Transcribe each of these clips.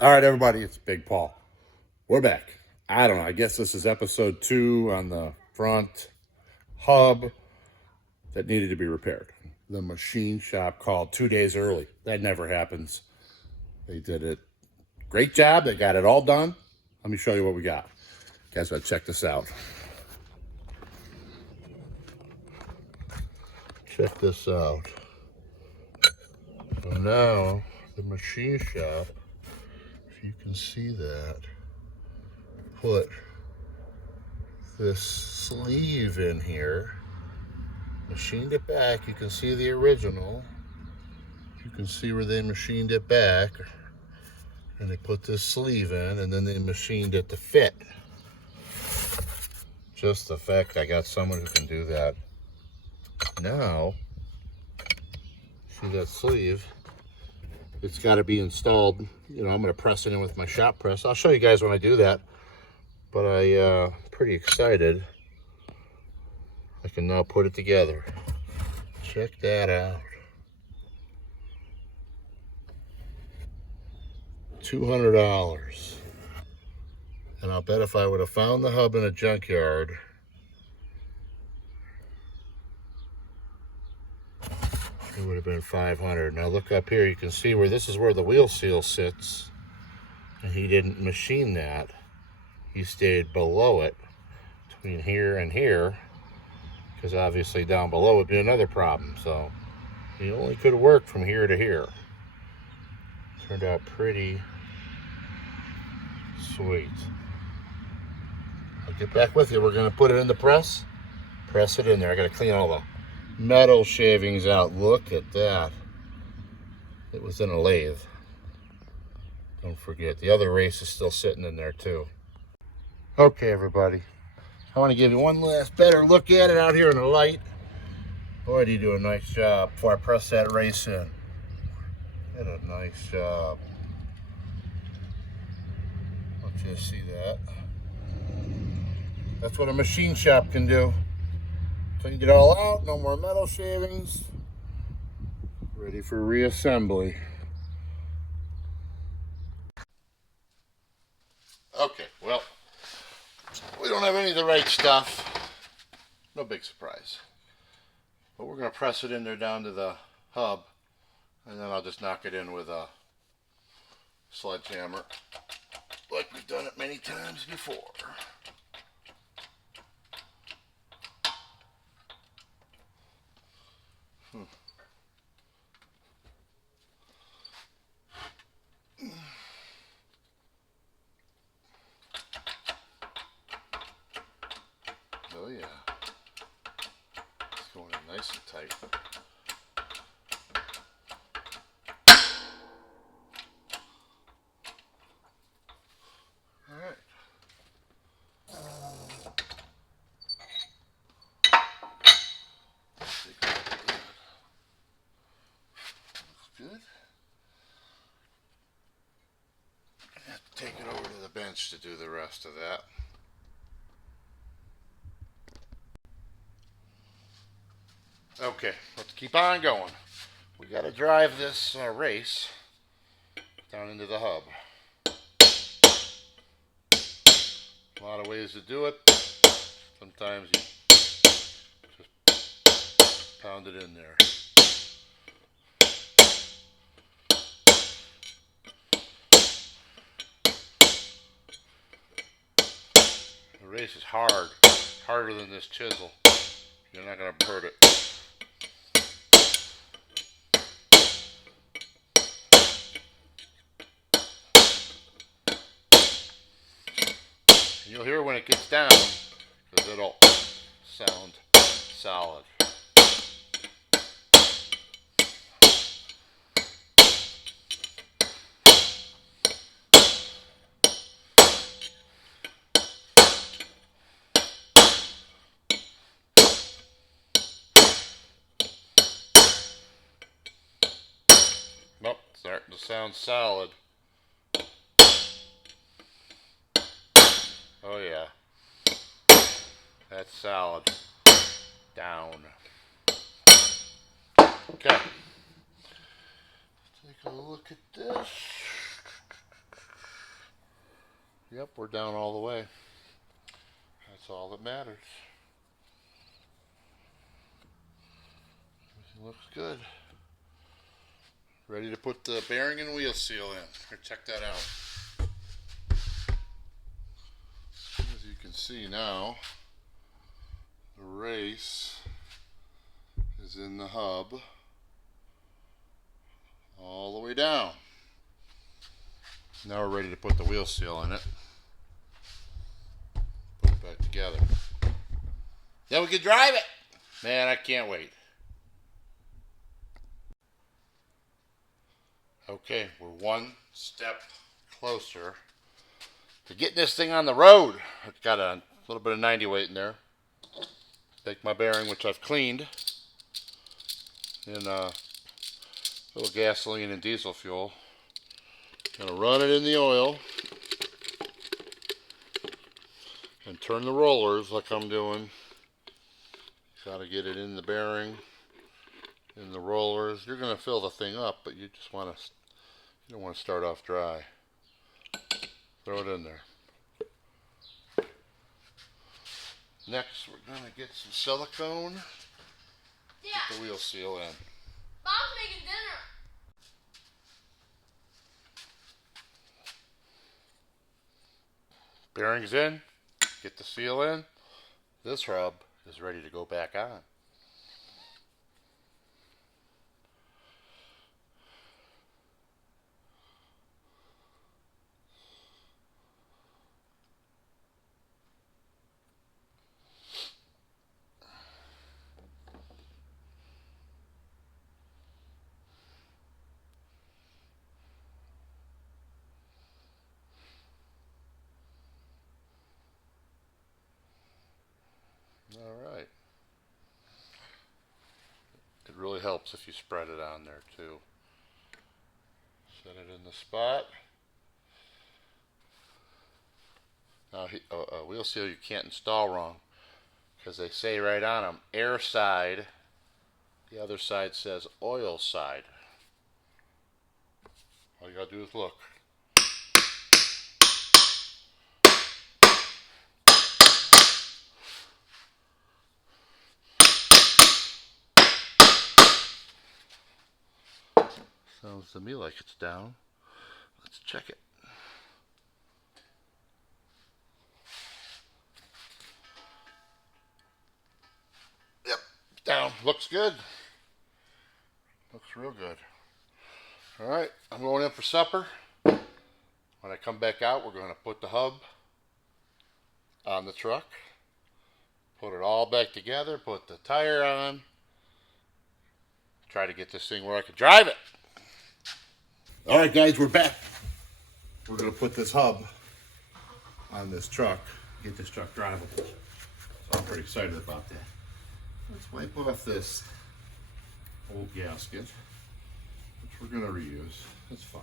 All right, everybody, it's Big Paul. We're back. I don't know. I guess this is episode 2 on the front hub that needed to be repaired. The machine shop called 2 days early. That never happens. They did it. Great job. They got it all done. Let me show you what we got. You guys gotta check this out. Check this out. So now the machine shop, if you can see that, put this sleeve in here, machined it back. You can see the original. You can see where they machined it back, and they put this sleeve in, and then they machined it to fit. Just the fact I got someone who can do that. Now, see that sleeve? It's got to be installed. You know, I'm going to press it in with my shop press. I'll show you guys when I do that. But I'm pretty excited. I can now put it together. Check that out. $200. And I'll bet if I would have found the hub in a junkyard, it would have been $500. Now look up here, you can see where this is where the wheel seal sits. And he didn't machine that. He stayed below it, between here and here, because obviously down below would be another problem. So he only could work from here to here. Turned out pretty sweet. I'll get back with you. We're going to put it in the press. Press it in there. I got to clean all the metal shavings out. Look at that. It was in a lathe. Don't forget, the other race is still sitting in there too. Okay, everybody. I want to give you one last better look at it out here in the light. Boy, did you do a nice job before I press that race in. Did a nice job. Don't you see that? That's what a machine shop can do. Cleaned it all out, no more metal shavings. Ready for reassembly. Okay, well, we don't have any of the right stuff. No big surprise. But we're going to press it in there down to the hub, and then I'll just knock it in with a sledgehammer, like we've done it many times before. Oh yeah, it's going in nice and tight. All right. Good. I have to take it over to the bench to do the rest of that. Okay, let's keep on going. We got to drive this race down into the hub. A lot of ways to do it. Sometimes you just pound it in there. The race is hard, harder than this chisel. You're not going to hurt it. You'll hear when it gets down, because it'll sound solid. Well, starting to sound solid. Oh yeah, that's solid. Down. Okay. Take a look at this. Yep, we're down all the way. That's all that matters. Everything looks good. Ready to put the bearing and wheel seal in. Here, check that out. As you can see now, the race is in the hub all the way down. Now we're ready to put the wheel seal in it. Put it back together. Then we can drive it. Man, I can't wait. Okay, we're one step closer to getting this thing on the road. It's got a little bit of 90 weight in there. Take my bearing, which I've cleaned, in a little gasoline and diesel fuel. Gonna run it in the oil and turn the rollers like I'm doing. Gotta get it in the bearing, in the rollers. You're gonna fill the thing up, but you just want to, you don't want to start off dry. Throw it in there. Next, we're gonna get some silicone. Yeah. Put the wheel seal in. Mom's making dinner. Bearings in. Get the seal in. This hub is ready to go back on. All right. It really helps if you spread it on there too. Set it in the spot. Now, a wheel seal you can't install wrong, because they say right on them, air side. The other side says oil side. All you gotta do is look. Sounds to me like it's down. Let's check it. Yep, down. Looks good. Looks real good. All right, I'm going in for supper. When I come back out, we're going to put the hub on the truck, put it all back together, put the tire on, try to get this thing where I can drive it. All right, guys, we're back. We're going to put this hub on this truck, get this truck drivable. So I'm pretty excited about that. Let's wipe off this old gasket, which we're going to reuse. That's fine.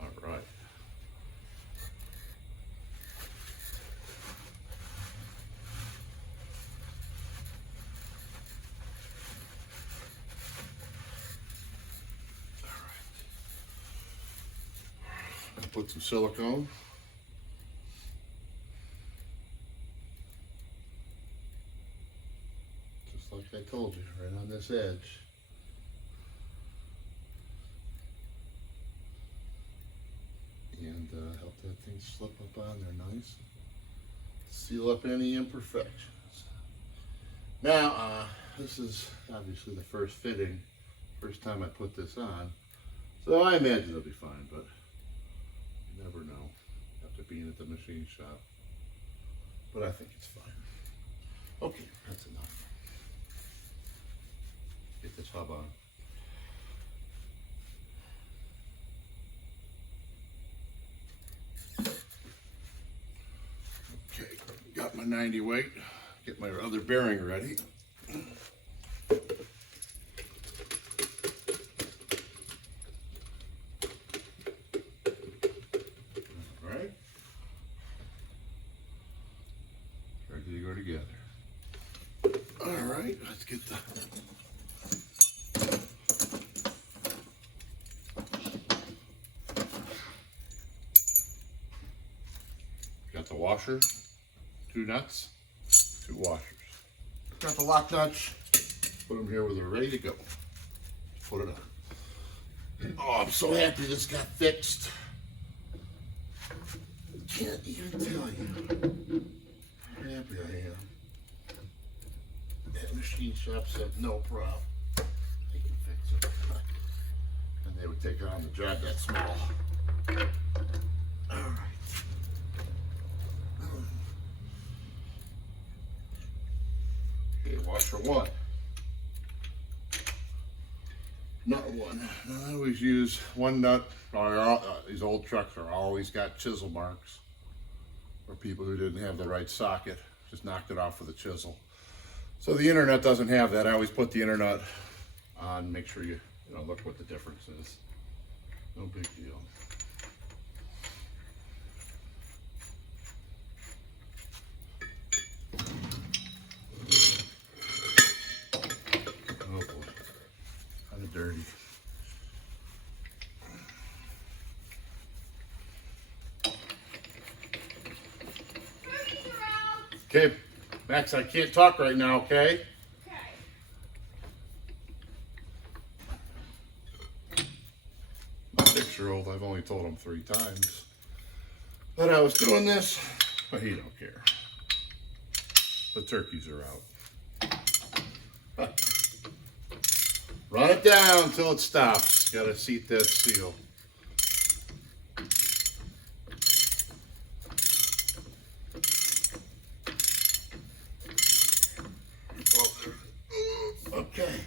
All right. Put some silicone. Just like I told you, right on this edge. And help that thing slip up on there nice. Seal up any imperfections. Now, this is obviously the first fitting, first time I put this on. So I imagine it'll be fine, but you never know after being at the machine shop. But I think it's fine. Okay, that's enough. Get this hub on. Okay, got my 90 weight. Get my other bearing ready. Ready to go together. All right, let's get the Got the washer, 2 nuts, 2 washers. Got the lock nuts. Put them here where they're ready to go. Put it on. Oh, I'm so happy this got fixed. Can't even tell you how happy I am. That machine shop said no problem. They can fix it. And they would take it on the job that small. All right. Okay, washer 1. Nut 1. Now, I always use 1 nut. These old trucks are always got chisel marks. For people who didn't have the right socket, just knocked it off with a chisel. So the inner nut doesn't have that. I always put the inner nut on, make sure you know, look what the difference is. No big deal. Oh boy, kind of dirty. Turkeys are out. Okay, Max, I can't talk right now, okay? Okay. My 6-year-old, I've only told him 3 times that I was doing this, but he don't care. The turkeys are out. Run it down until it stops. Gotta seat that seal. Okay.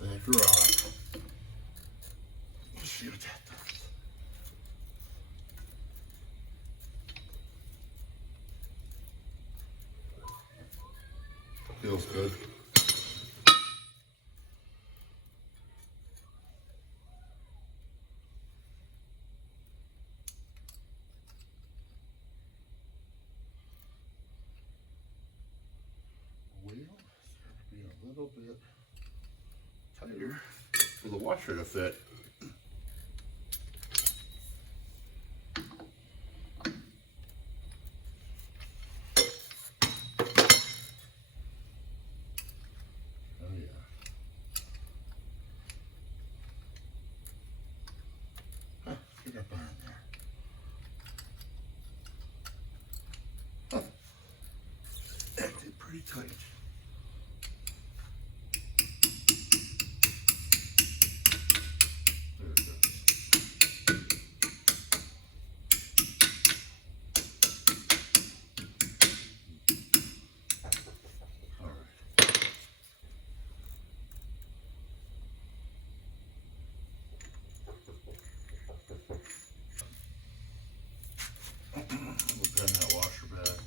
Back her off. Let's see what that does. Feels good. Wheel is be a little bit tighter for the washer to fit. Oh yeah. Huh, get up on there. Huh. That did pretty tight. There it goes. All right. We'll bend that washer back.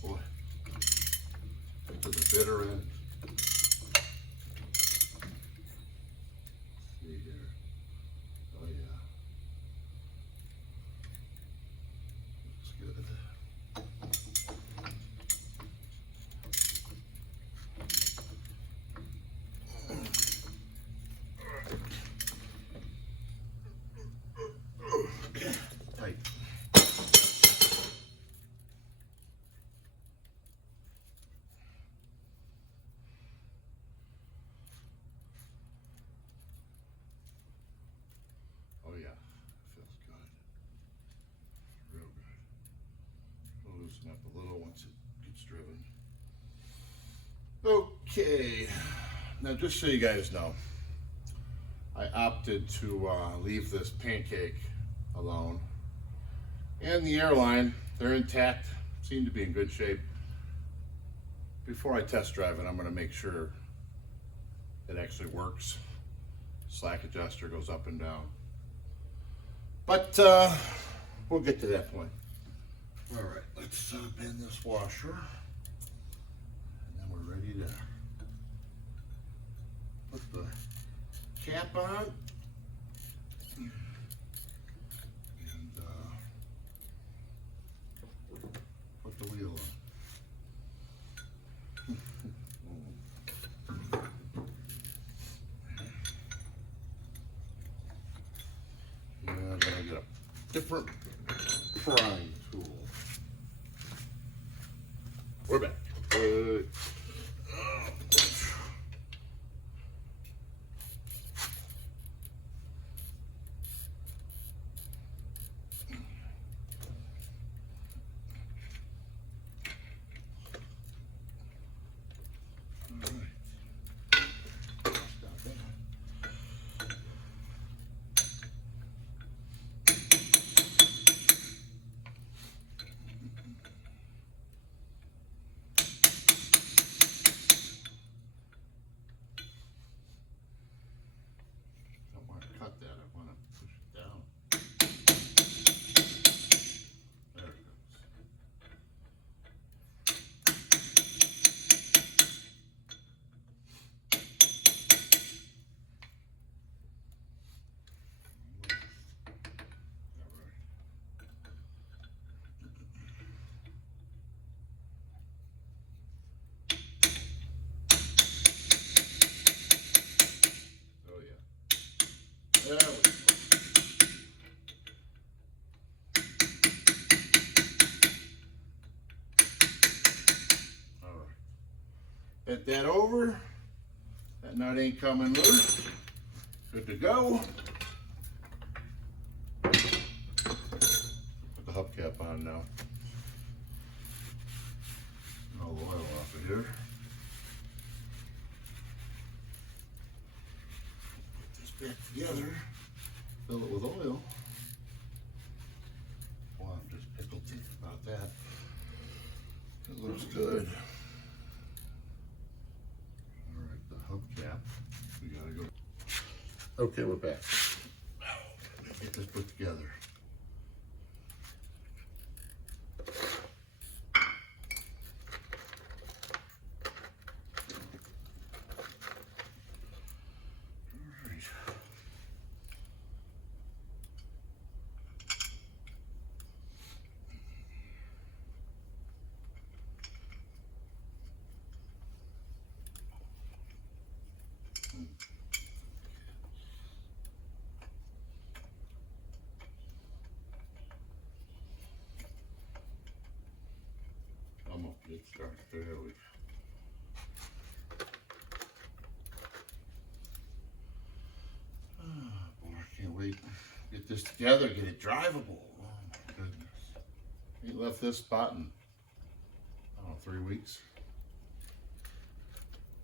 Boy, to the bitter end. See here. Oh yeah. Looks good. Tight. Oh yeah, feels good. Real good. It'll loosen up a little once it gets driven. Okay, now just so you guys know, I opted to leave this pancake alone. And the airline, they're intact, seem to be in good shape. Before I test drive it, I'm going to make sure It actually works. Slack adjuster goes up and down. But we'll get to that point. All right, let's bend this washer. And then we're ready to put the cap on. And put the wheel on. And I'm gonna get a different prying tool. We're back. There we go. All right. Bent that over. That nut ain't coming loose. Good to go. Put the hubcap on now. All the oil off of here. Put this back together. Fill it with oil. Well, I'm just pickled teeth about that. It looks good. All right, the hubcap. We gotta go. Okay, we're back. Get this put together. Almost get started. There we go. Oh, boy, I can't wait to get this together, get it drivable. Oh my goodness. Ain't left this spot in, I don't know, 3 weeks.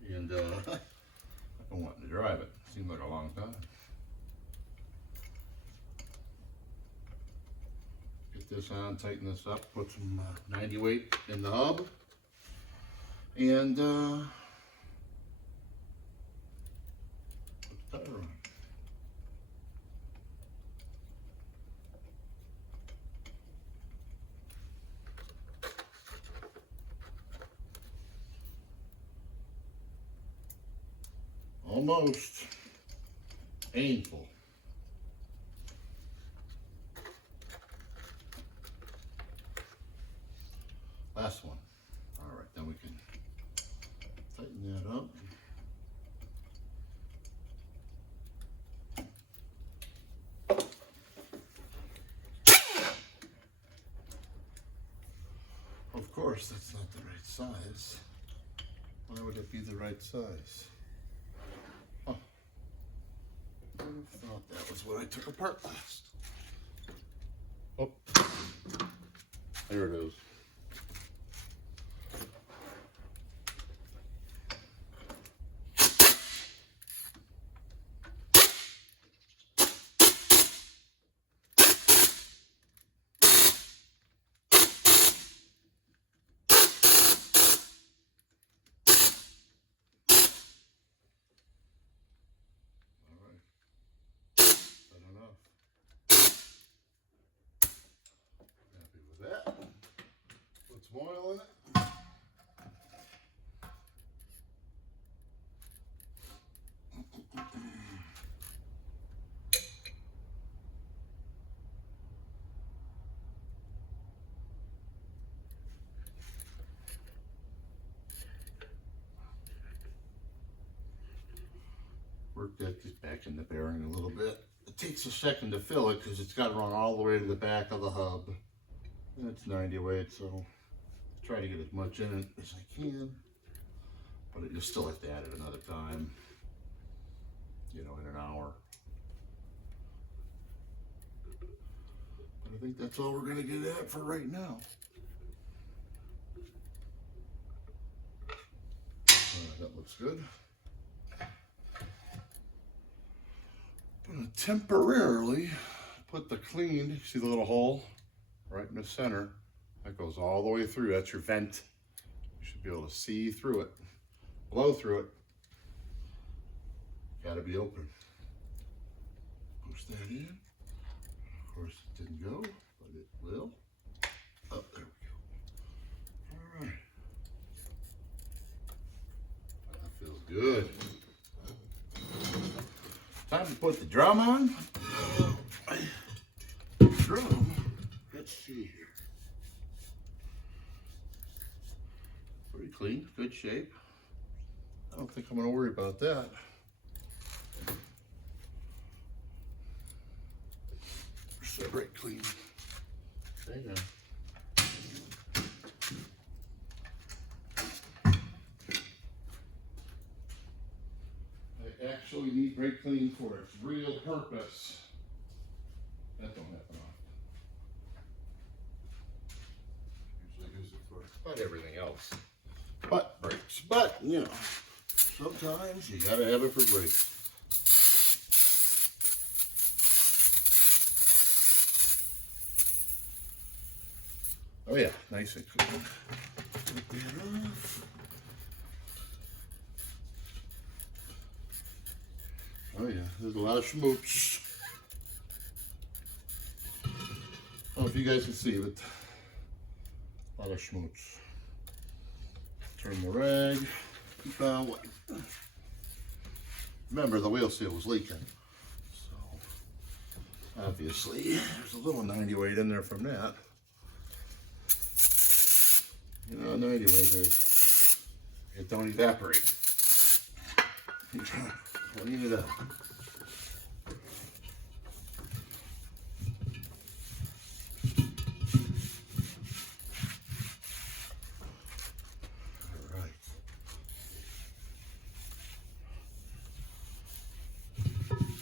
And I've been wanting to drive it. Seemed like a long time. Get this on, tighten this up, put some 90 weight in the hub, and put the tire on. Almost painful. Last one. All right, then we can tighten that up. Of course, that's not the right size. Why would it be the right size? Oh, I would have thought that was what I took apart last. Oh, there it is. some oil in it. Work that just back in the bearing a little bit. It takes a second to fill it because it's got to run all the way to the back of the hub. And it's 90 weight, so try to get as much in it as I can. But you still have to add it another time, you know, in an hour. But I think that's all we're going to get at for right now. That looks good. I'm going to temporarily put the clean, see the little hole right in the center? That goes all the way through. That's your vent. You should be able to see through it, blow through it. Got to be open. Push that in. Of course, it didn't go, but it will. Oh, there we go. All right. That feels good. Time to put the drum on. Drum. Let's see here. Pretty clean, good shape. I don't think I'm going to worry about that. Separate clean. Hang on. I actually need brake clean for its real purpose. That don't happen often. Usually use it for about everything else. But brakes. But, you know, sometimes you gotta have it for brakes. Oh yeah, nice and cool. Take that off. Oh yeah, there's a lot of schmoots. I don't know if you guys can see, but a lot of schmoots. Turn the rag, keep on wet. Remember, the wheel seal was leaking. So, obviously, there's a little 90 weight in there from that. You know, 90 weight is, it don't evaporate. Clean it up. All right.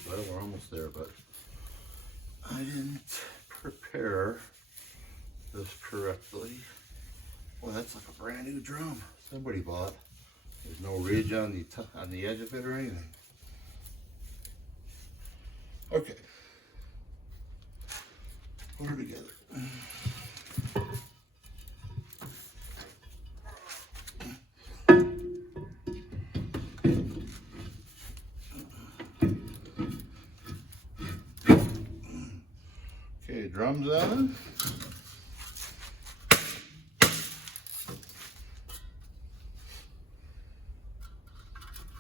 Well, we're almost there, but I didn't prepare this correctly. Well, that's like a brand new drum somebody bought. There's no ridge on the edge of it or anything. Okay. Put her together. Okay, drums on.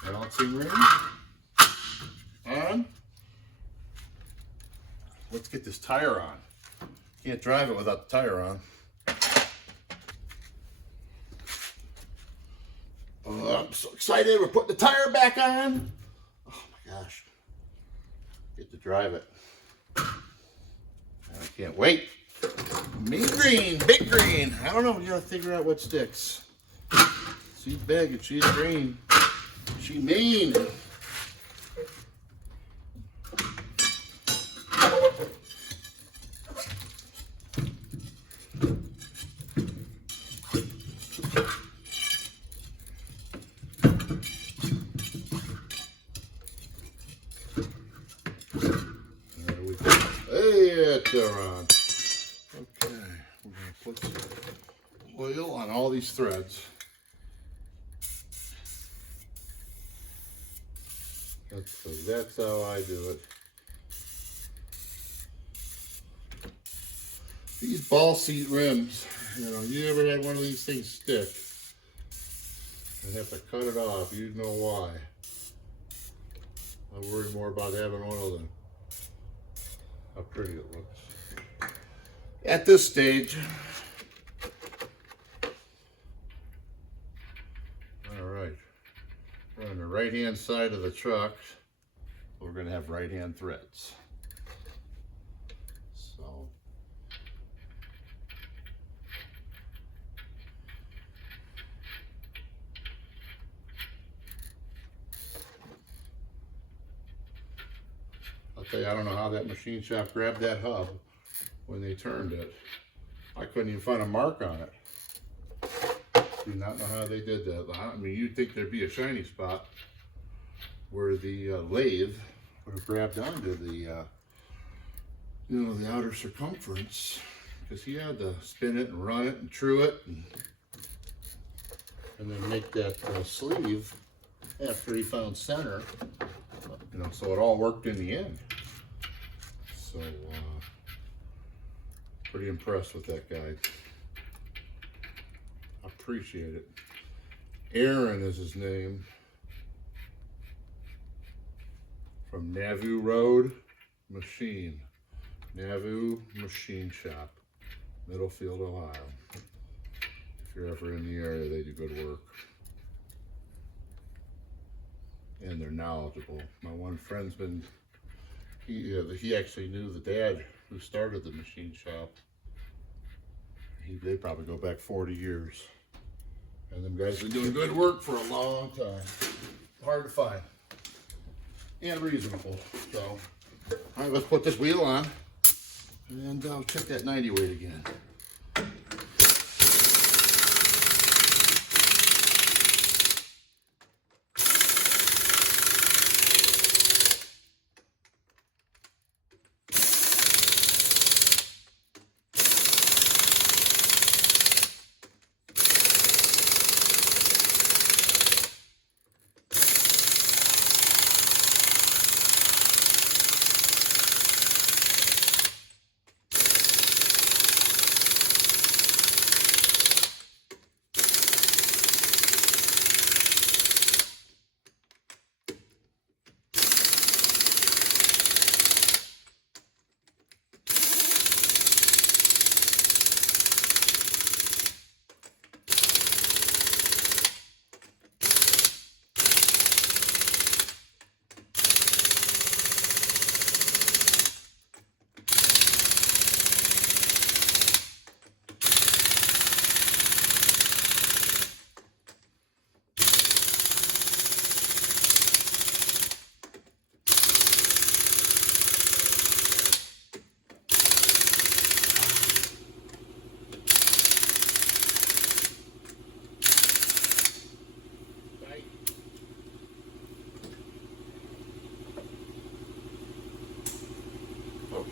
Balancing ring on. Let's get this tire on. Can't drive it without the tire on. Oh, I'm so excited. We're putting the tire back on. Oh my gosh. Get to drive it. I can't wait. Mean green, big green. I don't know. You gotta figure out what sticks. She's big and she's green. She mean. There we go. Hey, they're on. Okay, we're gonna put some oil on all these threads. That's how I do it. These ball seat rims You know, you ever had one of these things stick and have to cut it off, you'd know why. I worry more about having oil than how pretty it looks. At this stage, all right, we're on the right-hand side of the truck. We're going to have right-hand threads. So, I'll tell you, I don't know how that machine shop grabbed that hub when they turned it. I couldn't even find a mark on it. Do not know how they did that. I mean, you'd think there'd be a shiny spot where the lathe would have grabbed onto the, you know, the outer circumference, because he had to spin it and run it and true it and then make that sleeve after he found center, you know, so it all worked in the end. So, pretty impressed with that guy. I appreciate it. Aaron is his name. From Nauvoo Road Machine. Nauvoo Machine Shop, Middlefield, Ohio. If you're ever in the area, they do good work. And they're knowledgeable. My one friend's been, he actually knew the dad who started the machine shop. They probably go back 40 years. And them guys have been doing good work for a long time. Hard to find. And reasonable. So, all right, let's put this wheel on. And I'll check that 90 weight again.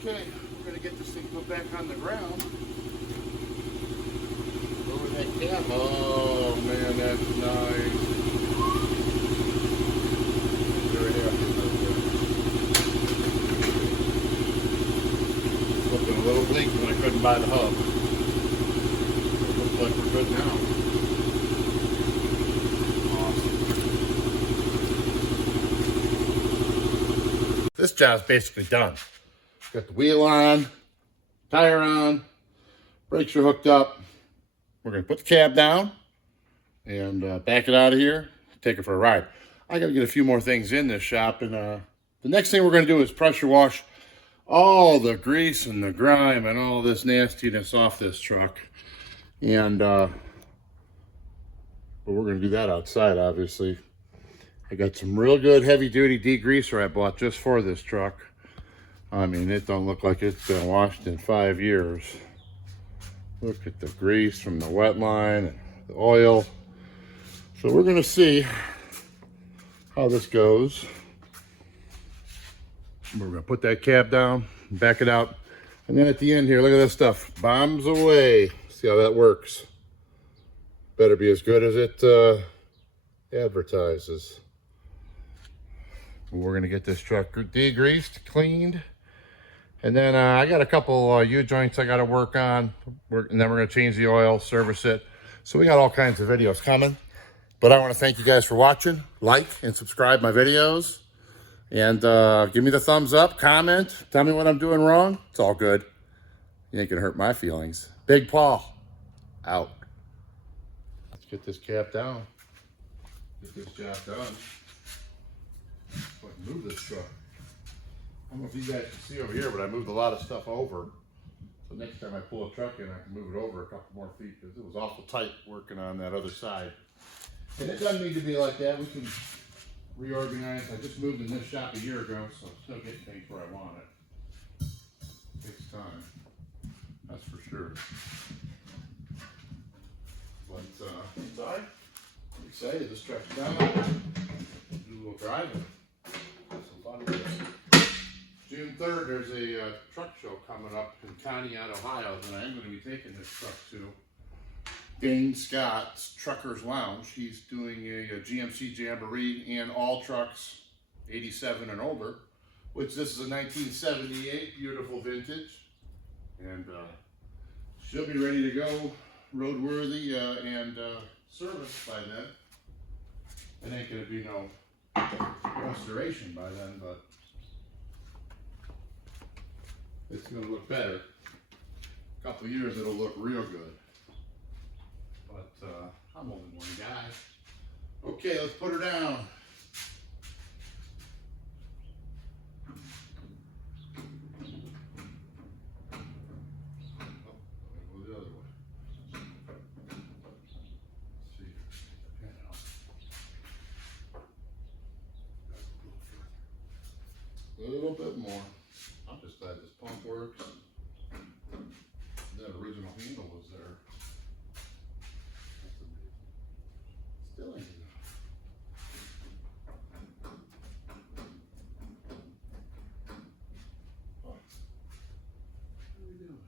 Okay, we're going to get this thing put back on the ground. Lower that cap. Oh man, that's nice. Very happy about that. Looking a little bleak when I couldn't buy the hub. It looks like we're good now. Awesome. This job's basically done. Got the wheel on, tire on, brakes are hooked up. We're gonna put the cab down and back it out of here, take it for a ride. I gotta get a few more things in this shop, and the next thing we're gonna do is pressure wash all the grease and the grime and all this nastiness off this truck. And but we're gonna do that outside, obviously. I got some real good heavy duty degreaser I bought just for this truck. I mean, it don't look like it's been washed in 5 years. Look at the grease from the wet line and the oil. So we're gonna see how this goes. We're gonna put that cab down, back it out. And then at the end here, look at this stuff. Bombs away. See how that works. Better be as good as it advertises. We're gonna get this truck degreased, cleaned, And then I got a couple U-joints I got to work on. And then we're going to change the oil, service it. So we got all kinds of videos coming. But I want to thank you guys for watching. Like and subscribe my videos. And give me the thumbs up, comment, tell me what I'm doing wrong. It's all good. You ain't gonna hurt my feelings. Big Paul, out. Let's get this cap down. Get this job done. So I can move this truck. I don't know if you guys can see over here, but I moved a lot of stuff over. So next time I pull a truck in, I can move it over a couple more feet because it was awful tight working on that other side. And it doesn't need to be like that. We can reorganize. I just moved in this shop a year ago, so I'm still getting things where I want it. Takes time, that's for sure. But it's all right. I'm excited. This truck's done. Do a little driving. Have some fun with it. June 3rd, there's a truck show coming up in Conneaut, Ohio, that I am going to be taking this truck to. Dane Scott's Truckers Lounge. He's doing a GMC Jamboree and all trucks 87 and older, which this is a 1978 beautiful vintage, and she'll be ready to go roadworthy and serviced by then. It ain't gonna be no restoration by then, but it's gonna look better. A couple of years it'll look real good. But I'm only one guy. Okay, let's put her down. Oh, go the other way. Let's see. Pin out. A little bit more. I'm just glad this pump works. That original handle was there. Still ain't enough. What are we doing?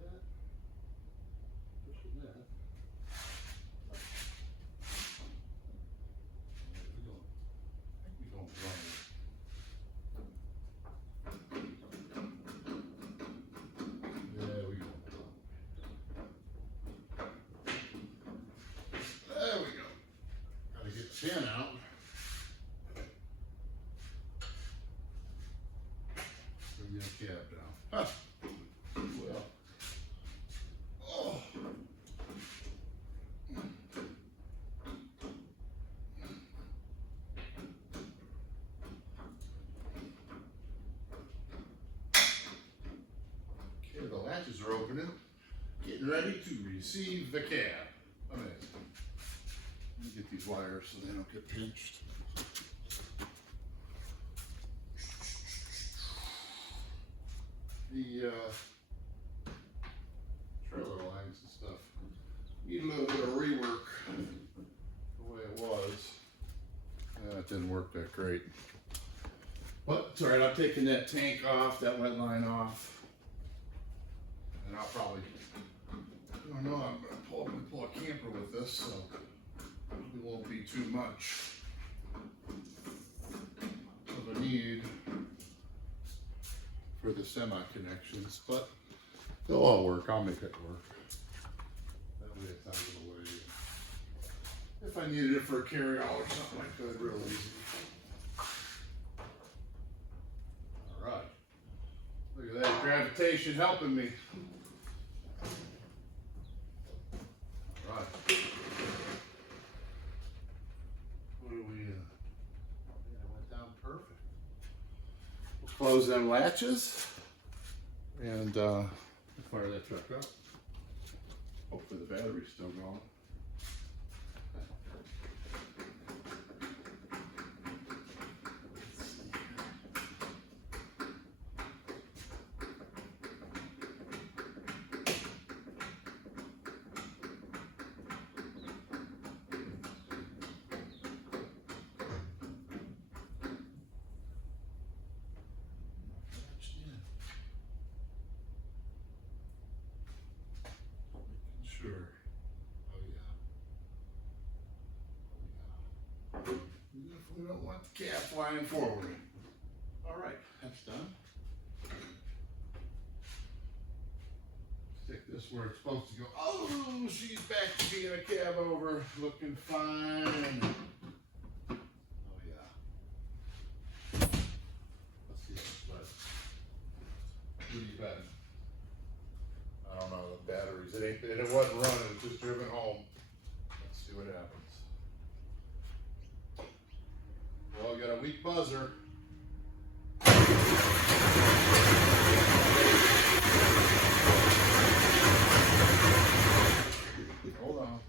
That? Pushing that. There we go. I think we don't run it. There we go. There we go. Gotta get the pin out. Bring that cab down. Huh. Well. Oh. Okay, the latches are opening. Getting ready to receive the cab. Amazing. Let me get these wires so they don't get pinched. The trailer lines and stuff need a little bit of rework the way it was. It didn't work that great. But it's all right, I'm taking that tank off, that wet line off. And I'll probably, I don't know, I'm gonna pull a camper with this, so it won't be too much of a need for the semi connections, but they'll all work. I'll make it work. That way it's out of the way. If I needed it for a carry-all or something, I could real easy. All right. Look at that gravitation helping me. All right. What do we? Yeah, it went down perfect. We'll close them latches and fire that truck up. Hopefully the battery's still going. Sure. Oh yeah. Oh yeah. We definitely don't want the cat flying forward. All right, that's done. Stick this where it's supposed to go. Oh, she's back to being a cab over, looking fine. Oh yeah. Let's see this bud. Who do you bet? I don't know the batteries. It wasn't running. It was just driven home. Let's see what happens. Well, we got a weak buzzer. Hold on.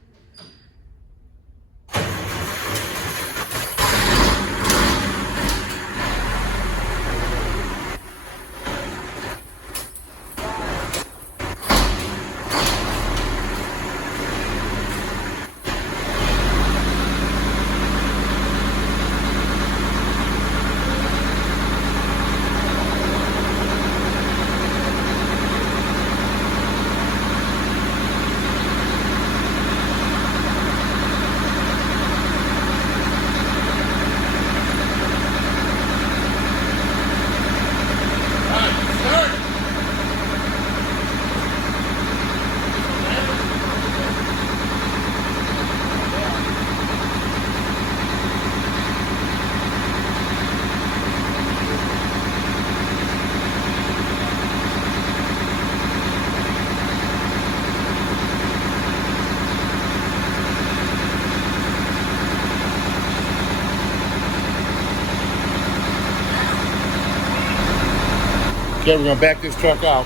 Okay, we're gonna back this truck out.